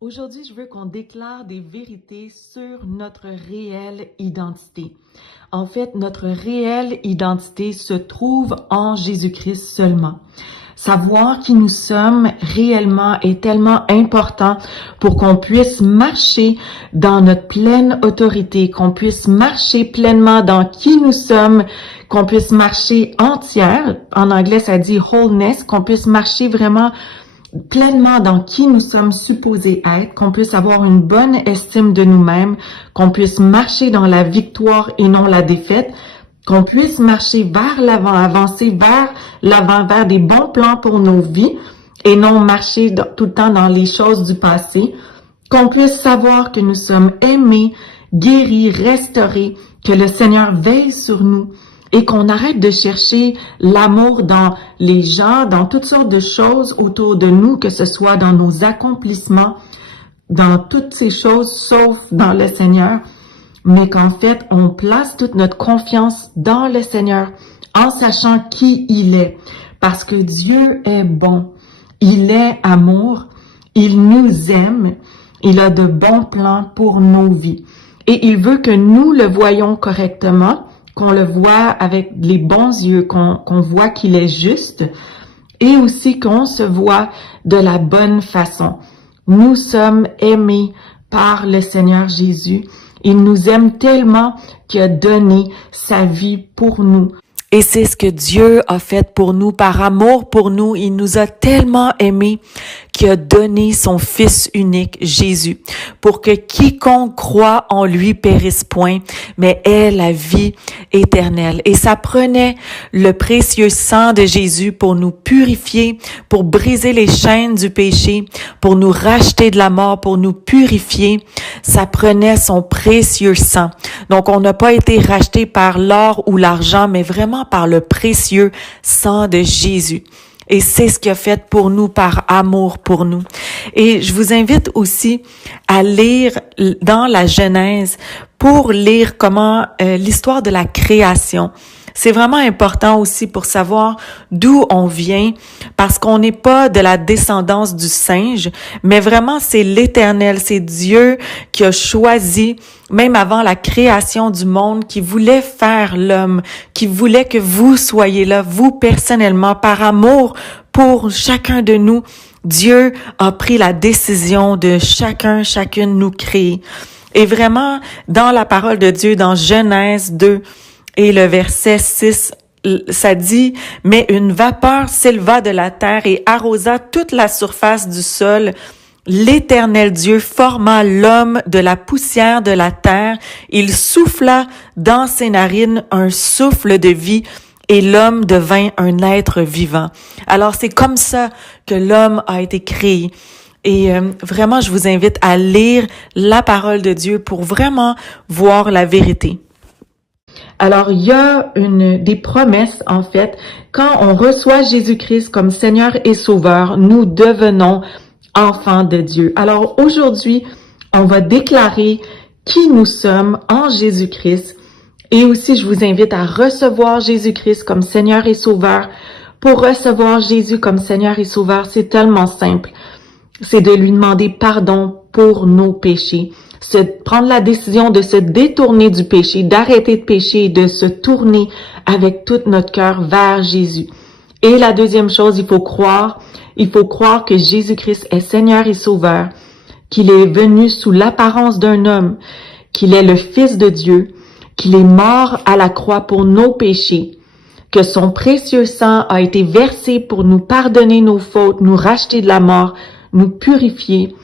Aujourd'hui, je veux qu'on déclare des vérités sur notre réelle identité. En fait, notre réelle identité se trouve en Jésus-Christ seulement. Savoir qui nous sommes réellement est tellement important pour qu'on puisse marcher dans notre pleine autorité, qu'on puisse marcher pleinement dans qui nous sommes, qu'on puisse marcher entière. En anglais, ça dit wholeness, qu'on puisse marcher vraiment pleinement dans qui nous sommes supposés être, qu'on puisse avoir une bonne estime de nous-mêmes, qu'on puisse marcher dans la victoire et non la défaite, qu'on puisse marcher vers l'avant, avancer vers l'avant, vers des bons plans pour nos vies et non marcher tout le temps dans les choses du passé, qu'on puisse savoir que nous sommes aimés, guéris, restaurés, que le Seigneur veille sur nous, et qu'on arrête de chercher l'amour dans les gens, dans toutes sortes de choses autour de nous, que ce soit dans nos accomplissements, dans toutes ces choses, sauf dans le Seigneur, mais qu'en fait, on place toute notre confiance dans le Seigneur, en sachant qui il est, parce que Dieu est bon, il est amour, il nous aime, il a de bons plans pour nos vies, et il veut que nous le voyions correctement, qu'on le voit avec les bons yeux, qu'on voit qu'il est juste et aussi qu'on se voit de la bonne façon. Nous sommes aimés par le Seigneur Jésus. Il nous aime tellement qu'il a donné sa vie pour nous. Et c'est ce que Dieu a fait pour nous, par amour pour nous. Il nous a tellement aimés qu'il a donné son Fils unique, Jésus, pour que quiconque croit en lui périsse point, mais ait la vie éternelle. Et ça prenait le précieux sang de Jésus pour nous purifier, pour briser les chaînes du péché, pour nous racheter de la mort, pour nous purifier. Ça prenait son précieux sang. Donc, on n'a pas été racheté par l'or ou l'argent, mais vraiment par le précieux sang de Jésus. Et c'est ce qu'il a fait pour nous, par amour pour nous. Et je vous invite aussi à lire dans la Genèse pour lire comment l'histoire de la création. C'est vraiment important aussi pour savoir d'où on vient, parce qu'on n'est pas de la descendance du singe, mais vraiment c'est l'Éternel, c'est Dieu qui a choisi, même avant la création du monde, qui voulait faire l'homme, qui voulait que vous soyez là, vous personnellement, par amour pour chacun de nous. Dieu a pris la décision de chacune nous créer. Et vraiment, dans la parole de Dieu, dans Genèse 2, et le verset 6, ça dit, « Mais une vapeur s'éleva de la terre et arrosa toute la surface du sol. L'Éternel Dieu forma l'homme de la poussière de la terre. Il souffla dans ses narines un souffle de vie et l'homme devint un être vivant. » Alors, c'est comme ça que l'homme a été créé. Et vraiment, je vous invite à lire la parole de Dieu pour vraiment voir la vérité. Alors, il y a des promesses, en fait. Quand on reçoit Jésus-Christ comme Seigneur et Sauveur, nous devenons enfants de Dieu. Alors, aujourd'hui, on va déclarer qui nous sommes en Jésus-Christ. Et aussi, je vous invite à recevoir Jésus-Christ comme Seigneur et Sauveur. Pour recevoir Jésus comme Seigneur et Sauveur, c'est tellement simple. C'est de lui demander pardon pour nos péchés. Prendre la décision de se détourner du péché, d'arrêter de pécher et de se tourner avec tout notre cœur vers Jésus. Et la deuxième chose, il faut croire que Jésus-Christ est Seigneur et Sauveur, qu'il est venu sous l'apparence d'un homme, qu'il est le Fils de Dieu, qu'il est mort à la croix pour nos péchés, que son précieux sang a été versé pour nous pardonner nos fautes, nous racheter de la mort, nous purifier,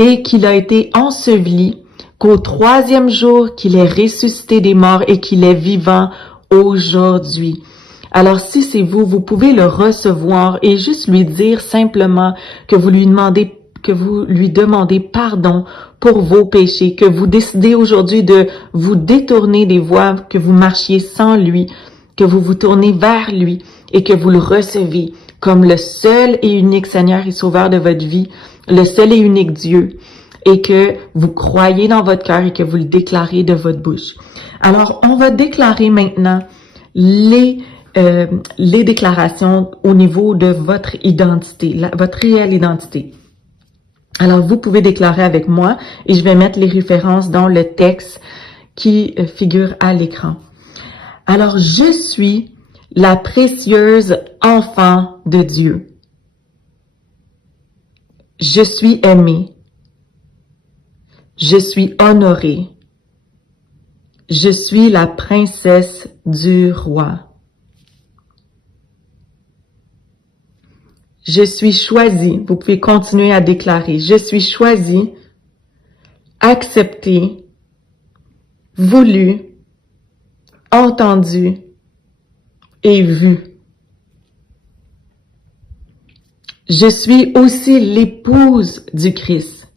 et qu'il a été enseveli, qu'au 3e jour, qu'il est ressuscité des morts et qu'il est vivant aujourd'hui. Alors, si c'est vous, vous pouvez le recevoir et juste lui dire simplement que vous lui demandez pardon pour vos péchés, que vous décidez aujourd'hui de vous détourner des voies, que vous marchiez sans lui, que vous vous tournez vers lui et que vous le recevez comme le seul et unique Seigneur et Sauveur de votre vie, le seul et unique Dieu, et que vous croyez dans votre cœur et que vous le déclarez de votre bouche. Alors, on va déclarer maintenant les déclarations au niveau de votre identité, votre réelle identité. Alors, vous pouvez déclarer avec moi et je vais mettre les références dans le texte qui figure à l'écran. Alors, je suis la précieuse enfant de Dieu. Je suis aimée. Je suis honorée. Je suis la princesse du roi. Je suis choisie. Vous pouvez continuer à déclarer. Je suis choisie, acceptée, voulue, entendue et vue. Je suis aussi l'épouse du Christ.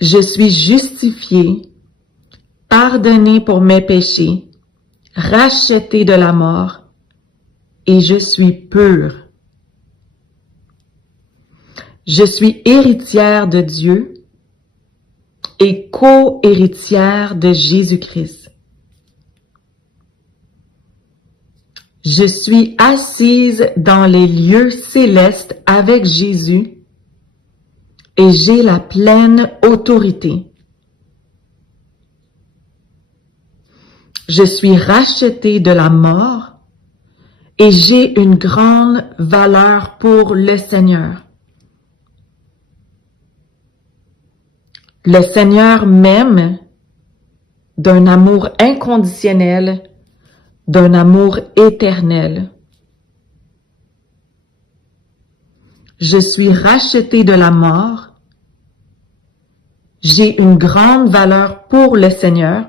Je suis justifiée, pardonnée pour mes péchés, rachetée de la mort, et je suis pure. Je suis héritière de Dieu et co-héritière de Jésus-Christ. Je suis assise dans les lieux célestes avec Jésus et j'ai la pleine autorité. Je suis rachetée de la mort et j'ai une grande valeur pour le Seigneur. Le Seigneur m'aime d'un amour inconditionnel, d'un amour éternel. Je suis rachetée de la mort. J'ai une grande valeur pour le Seigneur.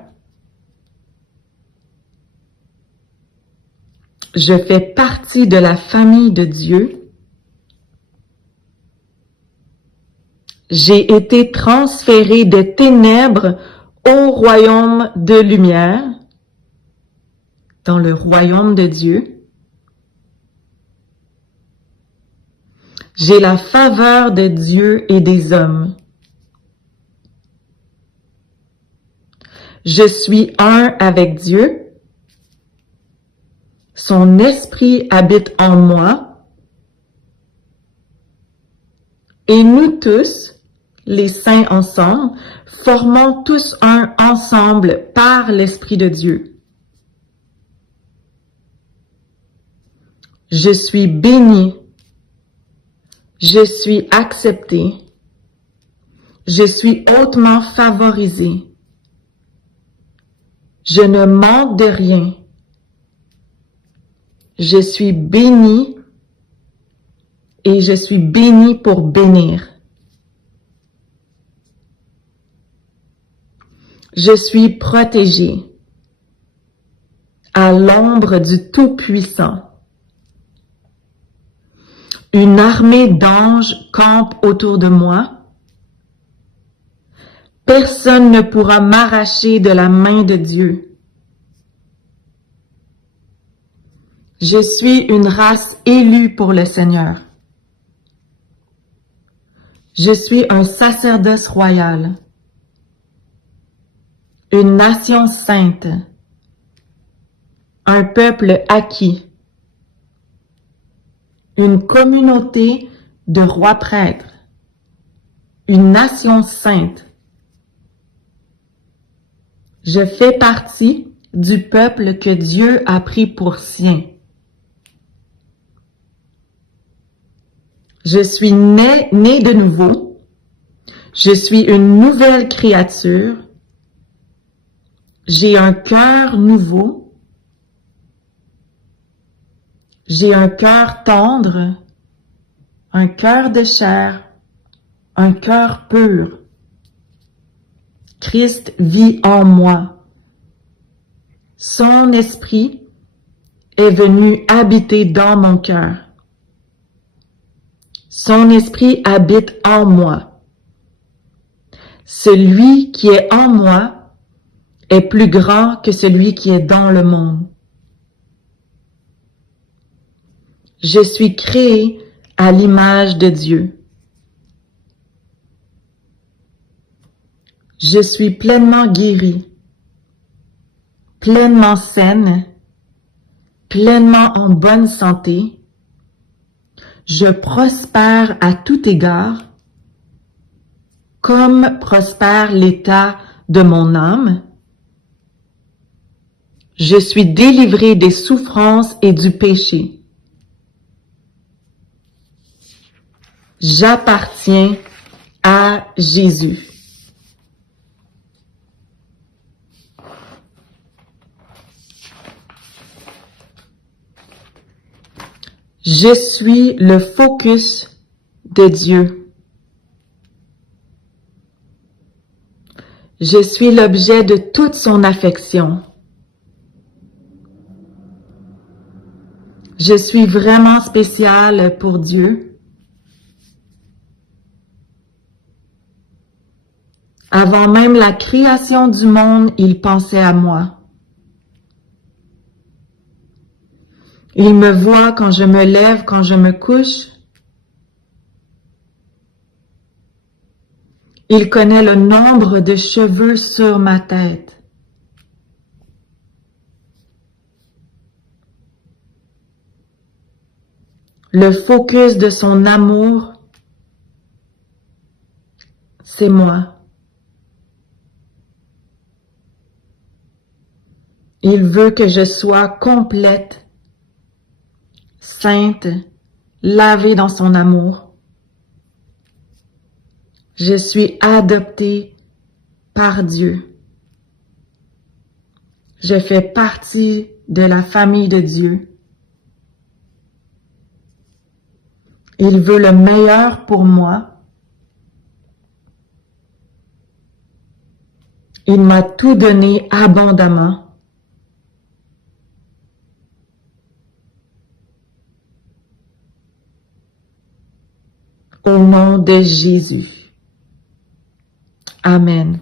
Je fais partie de la famille de Dieu. J'ai été transférée des ténèbres au royaume de lumière, dans le royaume de Dieu. J'ai la faveur de Dieu et des hommes. Je suis un avec Dieu. Son esprit habite en moi. Et nous tous, les saints ensemble, formons tous un ensemble par l'Esprit de Dieu. Je suis béni. Je suis accepté. Je suis hautement favorisé. Je ne manque de rien. Je suis béni et je suis béni pour bénir. Je suis protégé à l'ombre du Tout-Puissant. Une armée d'anges campe autour de moi. Personne ne pourra m'arracher de la main de Dieu. Je suis une race élue pour le Seigneur. Je suis un sacerdoce royal, une nation sainte, un peuple acquis, une communauté de rois prêtres, une nation sainte. Je fais partie du peuple que Dieu a pris pour sien. Je suis né de nouveau. Je suis une nouvelle créature. J'ai un cœur nouveau. J'ai un cœur tendre, un cœur de chair, un cœur pur. Christ vit en moi. Son esprit est venu habiter dans mon cœur. Son esprit habite en moi. Celui qui est en moi est plus grand que celui qui est dans le monde. Je suis créé à l'image de Dieu. Je suis pleinement guérie, pleinement saine, pleinement en bonne santé, Je prospère à tout égard, comme prospère l'état de mon âme. Je suis délivré des souffrances et du péché. J'appartiens à Jésus. Je suis le focus de Dieu. Je suis l'objet de toute son affection. Je suis vraiment spécial pour Dieu. Avant même la création du monde, il pensait à moi. Il me voit quand je me lève, quand je me couche. Il connaît le nombre de cheveux sur ma tête. Le focus de son amour, c'est moi. Il veut que je sois complète, sainte, lavée dans son amour. Je suis adoptée par Dieu. Je fais partie de la famille de Dieu. Il veut le meilleur pour moi. Il m'a tout donné abondamment. Au nom de Jésus. Amen.